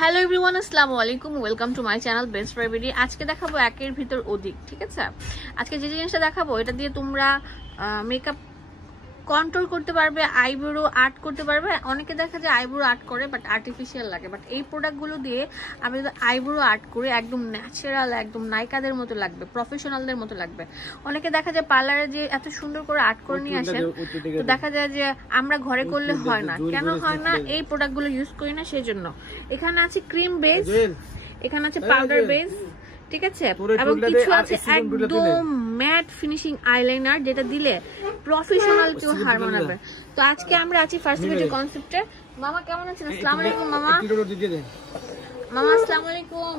Hello everyone, আসসালামু আলাইকুম, welcome to my channel best remedy. আজকে দেখাবো একের ভিতর অধিক। ঠিক আছে, আজকে যে জিনিসটা দেখাবো এটা দিয়ে তোমরা মেকআপ কন্ট্রোল করতে পারবে, আইব্রো আর্ট করতে পারবে। অনেকে দেখা যায় আইব্রো আর্ট করে বাট আর্টিফিশিয়াল লাগে, বাট এই প্রোডাক্টগুলো দিয়ে আমি যদি আইব্রো আর্ট করি একদম ন্যাচারাল, একদম নায়িকাদের মতো লাগবে, প্রফেশনালদের মতো লাগবে। অনেকে দেখা যায় পার্লারে যে এত সুন্দর করে আর্ট করে নিয়ে আসেন, তো দেখা যায় যে আমরা ঘরে করলে হয় না। কেন হয় না? এই প্রোডাক্টগুলো ইউজ করি না, সেই জন্য। এখানে আছে ক্রিম বেস, এখানে আছে পাউডার বেস, ঠিক আছে, এবং কিছু আছে একদম ম্যাট ফিনিশিং আইলাইনার, যেটা দিলে প্রফেশনাল কেউ হার মানাবে। তো আজকে আমরা আছি ফার্স্ট ভিডিও কনসেপ্টে। মামা কেমন আছেন? আসসালামু আলাইকুম মামা। মামা আসসালামু আলাইকুম।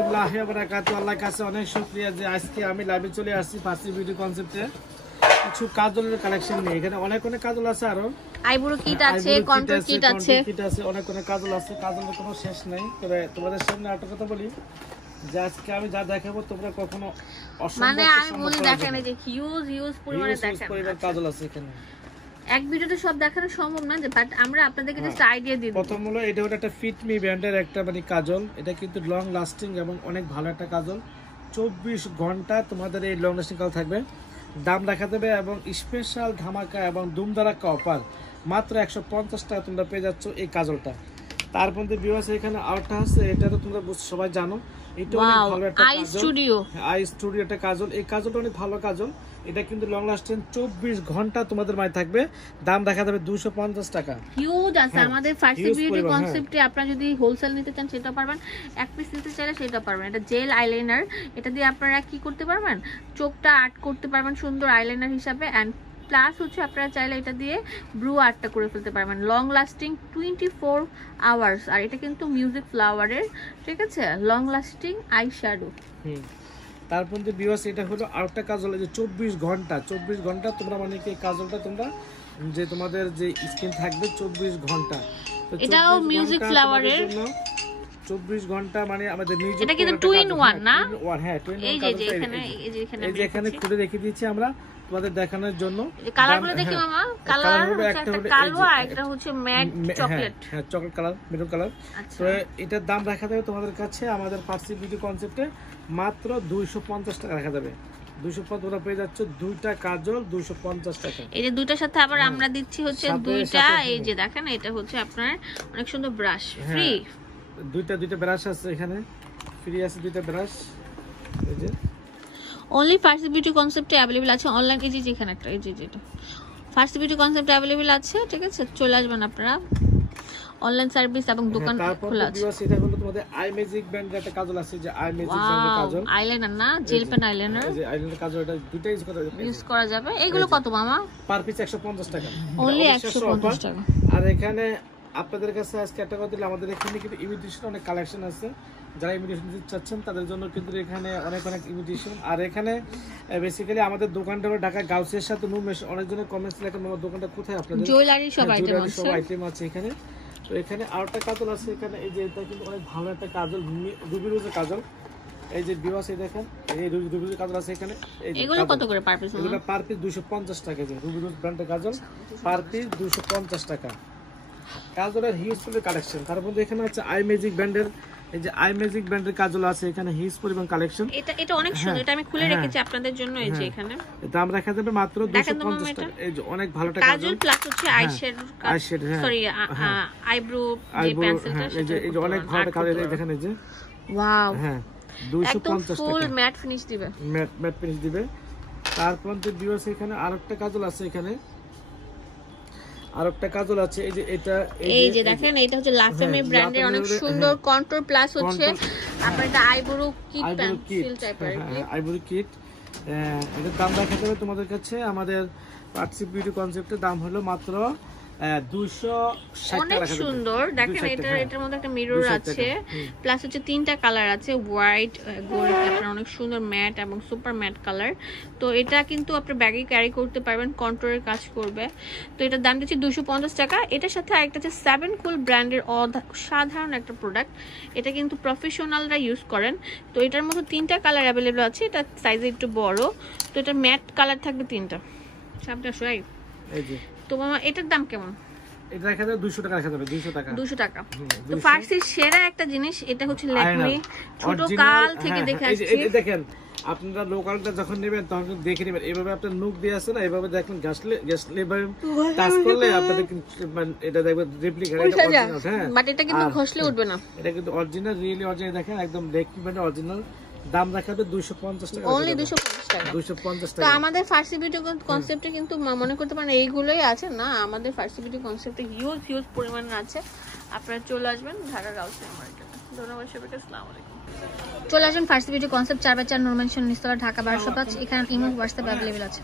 আল্লাহু বারাকাতু। আল্লাহর কাছে অনেক শুকরিয়া যে আজকে আমি লাইভে চলে আসছি ফার্স্ট ভিডিও কনসেপ্টে। কিছু কাজলের কালেকশন নিয়ে, এখানে অনেক কাজল আছে, আরো আইব্রো কিট আছে, কন্ট্রোল কিট আছে, অনেক কাজল আছে। কাজলের কোনো শেষ নেই। তবে তোমাদের সামনে একটা কথা বলি যে আজকে আমি যা দেখাবো তোমরা কখনো মানে আমি বলি দেখেন এই যে হিউজ পরিমাণে দেখেন কাজল আছে এখানে। এক ভিডিওতে সব দেখানো সম্ভব না, যে বাট আমরা আপনাদেরকে জাস্ট আইডিয়া দিই। প্রথম হলো এটা হলো একটা ফিট মি ব্র্যান্ডের একটা মানে কাজল। এটা কিন্তু লং লাস্টিং এবং অনেক ভালো একটা কাজল। 24 ঘন্টা তোমাদের এই লং লাস্টিং কাজল থাকবে। দাম রাখা দেবে এবং স্পেশাল ধামাকা এবং দুমদারাক্কা অফার মাত্র 150 টাকা তোমরা পেয়ে যাচ্ছ এই কাজলটা। তার মধ্যে ভিউয়ার্স এখানে আরেকটা আছে, এটা তো তোমরা সবাই জানো, এটা অনেক ভালো একটা কাজল, আই স্টুডিও একটা কাজল। এই কাজলটা অনেক ভালো কাজল। এটা কিন্তু লং লাস্টিং 24 ঘন্টা তোমাদের মাঝে থাকবে। দাম দেখা যাবে 250 টাকা। হিউজ আছে আমাদের ফার্স্ট ভিডিও কনসেপ্টে। আপনারা যদি হোলসেল নিতে চান সেটা পারবেন, এক পিস নিতে চাইলে সেটা পারবেন। এটা জেল আইলাইনার, এটা দিয়ে আপনারা কি করতে পারবেন? চোখটা আর্ট করতে পারবেন সুন্দর আইলাইনার হিসাবে। এন্ড প্লাস হচ্ছে আপনারা চাইলে এটা দিয়ে ব্রু আর্টটা করে ফেলতে পারবেন। Long lasting 24 hours. আর এটা কিন্তু মিউজিক ফ্লাওয়ারের, ঠিক আছে, লং লাস্টিং আই শ্যাডো। তারপর ভিউয়ার্স এটা হলো আরেকটা কাজল, যে 24 ঘন্টা তোমরা মানে কি কাজলটা তোমরা যে তোমাদের যে স্কিন থাকবে 24 ঘন্টা। তো এটাও মিউজিক ফ্লাওয়ারের 24 ঘন্টা মানে আমাদের মিউজিক। এটা কিন্তু 2 in 1 না? হ্যাঁ 2 in 1। এই যে এখানে খুলে রেখে দিয়েছি আমরা তোমাদের দেখানোর জন্য। কালারগুলো দেখি মামা। কালার একটা কালো আর একটা হচ্ছে ম্যাট চকলেট। হ্যাঁ চকলেট কালার, মেরুন কালার। তো এটার দাম রাখা যাবে তোমাদের কাছে আমাদের ফার্স্ট ভিডিও কনসেপ্টে মাত্র 250 টাকা রাখা যাবে। 250 তোমরা পেয়ে যাচ্ছ দুইটা কাজল 250 টাকা। এই যে দুইটার সাথে আবার আমরা দিচ্ছি হচ্ছে দুইটা, এই যে দেখেন এটা হচ্ছে আপনার অনেক সুন্দর ব্রাশ ফ্রি। দুইটা ব্রাশ আছে এখানে, ফ্রি আছে দুইটা ব্রাশ। এই যে অনলি ফার্স্ট বিউটি কনসেপ্টে अवेलेबल আছে অনলাইন। এই যে এখানে একটা, এই যে যেটা ফার্স্ট বিউটি কনসেপ্টে अवेलेबल আছে, ঠিক আছে, চলে আসবেন আপনারা। অনলাইন সার্ভিস এবং দোকান খোলা আছে। তারপর এটা হলো তোমাদের আই ম্যাজিক ব্র্যান্ডের একটা কাজল আছে, যে আই ম্যাজিক ব্র্যান্ডের কাজল, আইলাইনার না, জেল পেন আইলাইনার। এই যে আইলাইনার কাজল, এটা দুইটা ইউজ করা যাবে। এইগুলো কত মামা? পার পিস 150 টাকা, অনলি 150 টাকা। আর এখানে আপনাদের কাছে আজকে একটা কথা দিলে, আমাদের এখানে কিন্তু ইমিটেশন অনেক কালেকশন আছে। যারা ইমিটেশন দিতে চাচ্ছেন তাদের জন্য কিন্তু এখানে অনেক ইমিটেশন। আর এখানে বেসিক্যালি আমাদের দোকানটা হলো ঢাকা গাউসিয়ার সাথে নুমেশ। অনেকজনের কমেন্টস লেখেন আমার দোকানটা কোথায়, আপনাদের জুয়েলারি সব আইটেম আছে এখানে। তো এখানে আরেকটা কাজল আছে এখানে, এই যে এটা কিন্তু অনেক ভালো একটা কাজল, রুবি রোজের কাজল। এই যে ভিউয়ার্স এই দেখেন, এই রুবি রোজের কাজল আছে এখানে। এগুলো কত করে পার পিস? এগুলো পার পিস 250 টাকা। যে রুবি রোজ ব্র্যান্ডের কাজল পার পিস 250 টাকা। কাজলের হিউজ পরিমাণ কালেকশন। তার মধ্যে এখানে আছে আই ম্যাজিক ব্র্যান্ডের, এই যে আই ম্যাজিক ব্র্যান্ডের কাজল আছে এখানে, হিউজ পরিমাণ কালেকশন। এটা অনেক সুন্দর, এটা আমি খুলে রেখেছি আপনাদের জন্য। এই যে এখানে দাম রাখা যাবে মাত্র 250 টাকা। এই যে অনেক ভালো টাকা কাজল প্লাস হচ্ছে আইশ্যাডো, সরি আইব্রো যে পেন্সিলটা, এই যে অনেক ভালো কালার। এই দেখেন, এই যে ওয়াও, হ্যাঁ 250 টাকা ফুল ম্যাট ফিনিশ দিবে, ম্যাট ফিনিশ দিবে। তারপর ভিউয়ার্স এখানে আরেকটা কাজল আছে এখানে, আরেকটা কাজল আছে। এই যে এটা, এই যে দেখেন এটা হচ্ছে লাফেমি ব্র্যান্ডের অনেক সুন্দর কন্ট্রোল প্লাস হচ্ছে আপনার এটা আইব্রো কিট পেন্সিল টাইপের আইব্রো কিট। এটার দাম রাখা যাবে তোমাদের কাছে আমাদের পার্টসিপ বিউটি কনসেপ্টের দাম হলো মাত্র 260 টাকা। অনেক সুন্দর দেখেন, এটার মধ্যে একটা মিরর আছে, প্লাস হচ্ছে তিনটা কালার আছে, হোয়াইট, গোল্ড, আপনার অনেক সুন্দর ম্যাট এবং সুপার ম্যাট কালার। তো এটা কিন্তু আপনি ব্যাগে ক্যারি করতে পারবেন, কন্ট্রোলের কাজ করবে। তো এটার দাম দিচ্ছি 250 টাকা। এটার সাথে আরেকটা আছে 7 কুল ব্র্যান্ডের সাধারণ একটা প্রোডাক্ট, এটা কিন্তু প্রফেশনালরা ইউজ করেন। তো এটার মধ্যে তিনটা কালার অ্যাভেলেবল আছে, এটা সাইজে একটু বড়। তো এটা ম্যাট কালার থাকবে তিনটা, সামনে আসো। এই যে তো মামা এটার দাম কেমন? এটা দেখা যাবে 200 টাকা রাখা যাবে 200 টাকা 200 টাকা। তো ফার্সির সেরা একটা জিনিস এটা হচ্ছে ল্যাকমি, ছোট কাল থেকে দেখে আসছি। এই দেখেন আপনারা লোকালটা যখন নেবেন তখন কিন্তু দেখে নেবেন, এভাবে আপনার নুক দিয়ে আছে না, এভাবে দেখবেন গ্যাস লেবার টাচ করলে আপনাদের এটা দেখবেন রেপ্লিকা, এটা অরিজিনাল। হ্যাঁ, বাট এটা কিন্তু ঘষলে উঠবে না, এটা কিন্তু অরিজিনাল, রিয়েলি অরিজিনাল। দেখেন একদম ল্যাকমি ব্র্যান্ডের অরিজিনাল। দাম রাখাবে 250 টাকা, অনলি 250 টাকা। 250 তো টাকা। আমাদের ফার্সি বিউটি কনসেপ্টে কিন্তু মনে করতে পারেন এইগুলোই আছে না, আমাদের ফার্সি বিউটি কনসেপ্টে হিউজ পরিমাণে আছে। আপনারা চলে আসবেন ঢাকা গাউসিয়া মার্কেটে। ধন্যবাদ সবাইকে, আসসালামু আলাইকুম। চলে আসবেন ফার্সি বিউটি কনসেপ্ট 4/4 নূর মেনশন নিস্তলা, ঢাকা 1205। এখানে ইমো হোয়াটসঅ্যাপ অ্যাভেলেবল আছে।